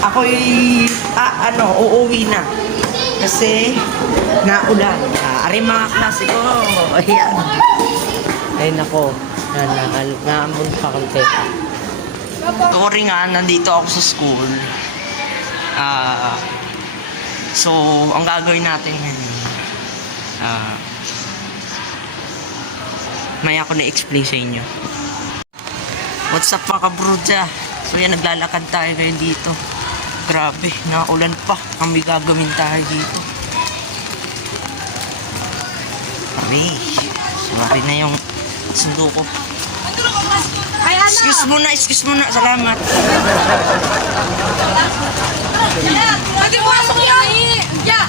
ako'y, uuwi na. Kasi, naulan. Ari mga klase ko. Ayan. Ay, nako. Naambon pa konti. Sorry nga, nandito ako sa school. So, ang gagawin natin ngayon, may ako na-explain sa inyo. What's up mga kabroja? So yan, naglalakad tayo ngayon dito. Grabe, naulan pa. Ang may gagawin tayo dito. Sorry. Sorry na yung sundo ko. Excuse muna. Salamat. Lagi mo asok yan! Ya!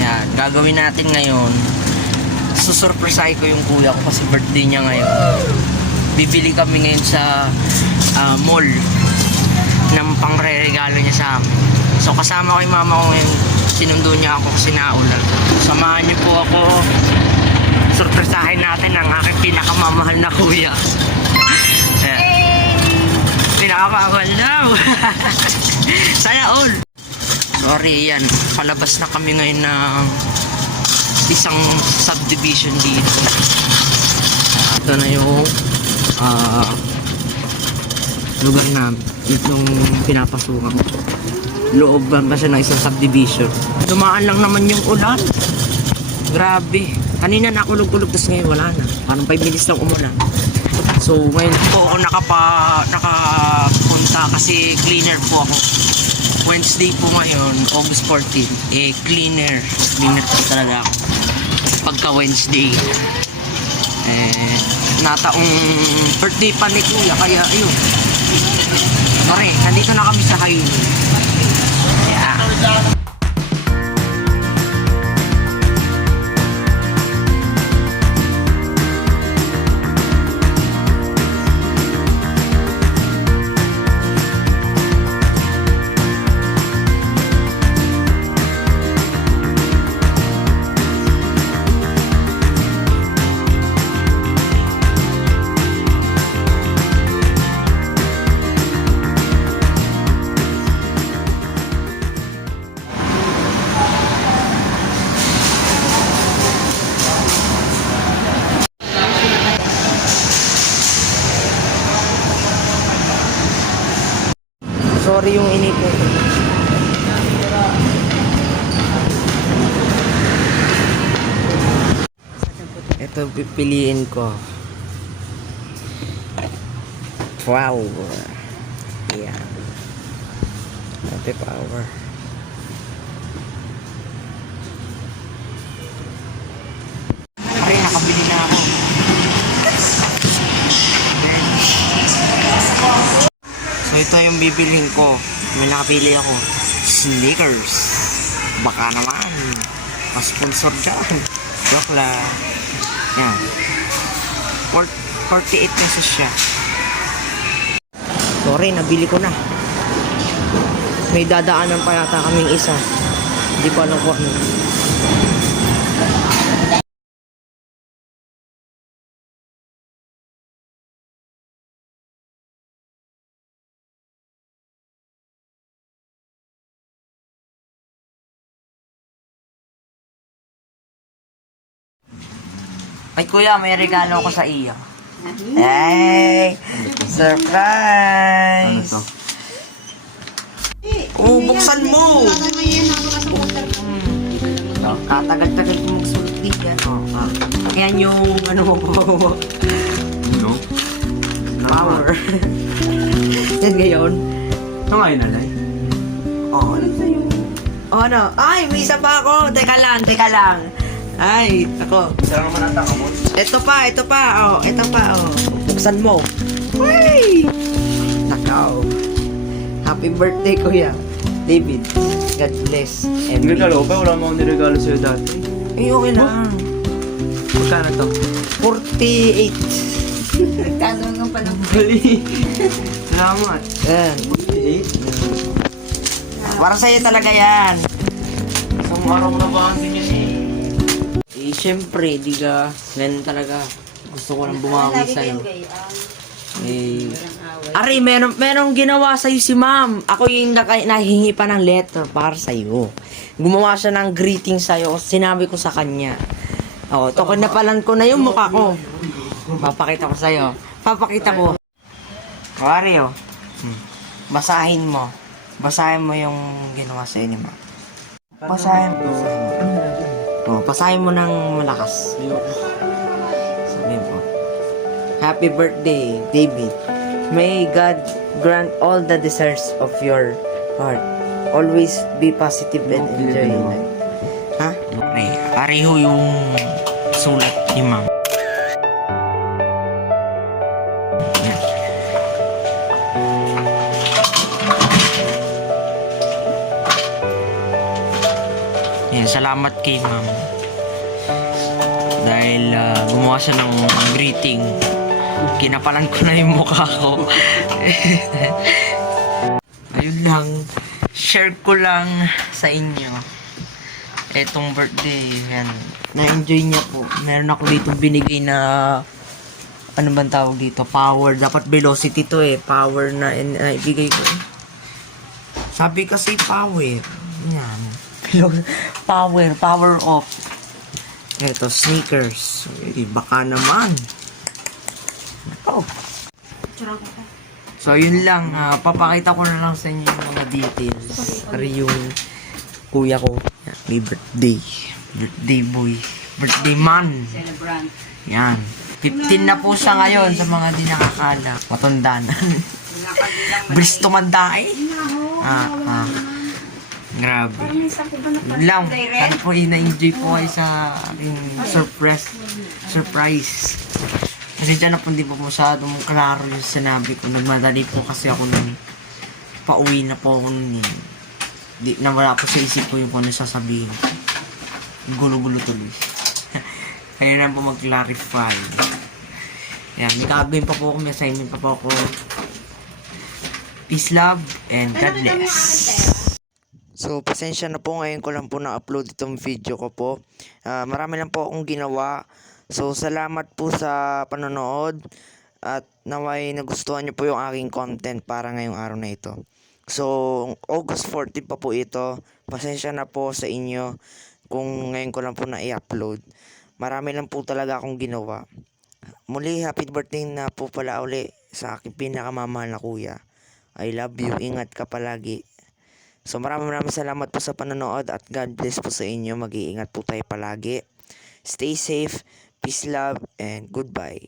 Ayan, gagawin natin ngayon. Susurpresay ko yung kuya ko kasi birthday niya ngayon. Bibili kami ngayon sa mall ng pangre-regalo niya sa amin. So kasama ko yung mama ko ngayon. Sinundo niya ako kasi naulan. Samahan niyo po ako. Surpresahin natin ang aking pinakamamahal na kuya. Pinakamamahal daw. Sana all. Sorry, yan. Palabas na kami ngayon ng isang subdivision dito. Ito na yung lugar namin. Itong pinapasukan. Loob ba siya ng isang subdivision. Dumaan lang naman yung ulan. Grabe. Kanina nakulog-kulog, tapos ngayon wala na. Parang 5 minutes lang umulan. So ngayon po ako nakapunta kasi cleaner po ako. Wednesday po ngayon, August 14, cleaner po talaga ako pagka Wednesday. Nataong birthday pa ni kuya, kaya ayun. Sorry, nandito na kami sa highway. Yeah. Sorry yung inipon. Ito pipiliin ko. Wow. Yeah. Happy power. Ay, nakabili na ako. So ito yung bibilhin ko. May nakapili ako. Sneakers. Baka naman. Pa-sponsor dyan. Joke lang. Yan. 48 pesos siya. Sorry, nabili ko na. May dadaanan pa yata kaming isa. Hindi ko alam kung ano. Ay kuya, may regalo ko sa iyo. Hey! Surprise! Ano to? Oh, buksan mo! Katagal-tagal ko magsulti yan. Yan yung ano mo po. No? Power. Yan ngayon. Ito nga yun, alay. Oh, ano sa'yo? Oh, ano? Ay, may isa pa ako. Teka lang. Ay, ako. Saan naman ang taka mo? Ito pa. Oh, ito pa. Oh. Buksan mo. Hey! Nakaw. Happy birthday, Kuya David. God bless. And Hindi ka pa, wala mo akong niregalo sa'yo dati. ay, okay lang. Magkano to? 48. Nagtanong pa ng Bali. Salamat. Yan. 48? Para sa'yo talaga yan. Isang araw na ba din yan eh? syempre, di ka, ganun talaga. Gusto ko lang bumawi sa'yo. Eh, Ari, merong ginawa sa'yo si ma'am. Ako yung nahihingi pa ng letter para sa'yo. Gumawa siya ng greeting sa'yo. Sinabi ko sa kanya. Oh, to kinapalan ko na yung mukha ko. Papakita ko sa'yo. Papakita ko. O, Ari, oh. Basahin mo. Basahin mo yung ginawa sa'yo ni ma'am. Basahin mo. Oh, basahin mo ng malakas. Sabihin po. Happy birthday, David. May God grant all the desires of your heart. Always be positive and enjoy life. Ha? Okay. Pareho yung sulat ni ma'am. Yan, salamat kay ma'am. Dahil gumawa siya ng greeting. Kinapalan ko na yung mukha ko. Ayun lang. Share ko lang sa inyo. Etong birthday. Yan. Na-enjoy niya po. Meron ako dito binigay na ano bang tawag dito? Power. Dapat velocity to eh. Power na ibigay ko. Sabi kasi power. Yan. Power. Power off. Ito, sneakers. Baka naman. Oh. So, yun lang. Papakita ko na lang sa inyo yung mga details. Pero yung kuya ko, may birthday. Birthday boy. Birthday man. Celebrant. Yan. 15 na po siya ngayon sa mga di nakakala. Matanda na. Bilis tumanda eh. Grabe. Yun lang. Sana po ina-enjoy po kayo sa aking surprise. Kasi dyan na po hindi po masyadong klaro yung sinabi ko. Nagmadali po kasi ako nung pauwi na po ako nun yun. Di, nawala po sa isip ko yung kung ano sasabihin ko. Gulo-gulo tuloy. Kaya na po mag-clarify. Yan, may gagawin pa po ako, may assignment pa po ako. Peace, love, and God bless. So, pasensya na po, ngayon ko lang po na-upload itong video ko po. Marami lang po akong ginawa. So, salamat po sa panonood at naway nagustuhan nyo po yung aking content para ngayong araw na ito. So, August 14 pa po ito. Pasensya na po sa inyo kung ngayon ko lang po na-i-upload. Marami lang po talaga akong ginawa. Muli, happy birthday na po pala uli sa aking pinakamamahal na kuya. I love you. Ingat ka palagi. So, maraming salamat po sa panonood at God bless po sa inyo. Mag-iingat po tayo palagi. Stay safe. Peace, love, and goodbye.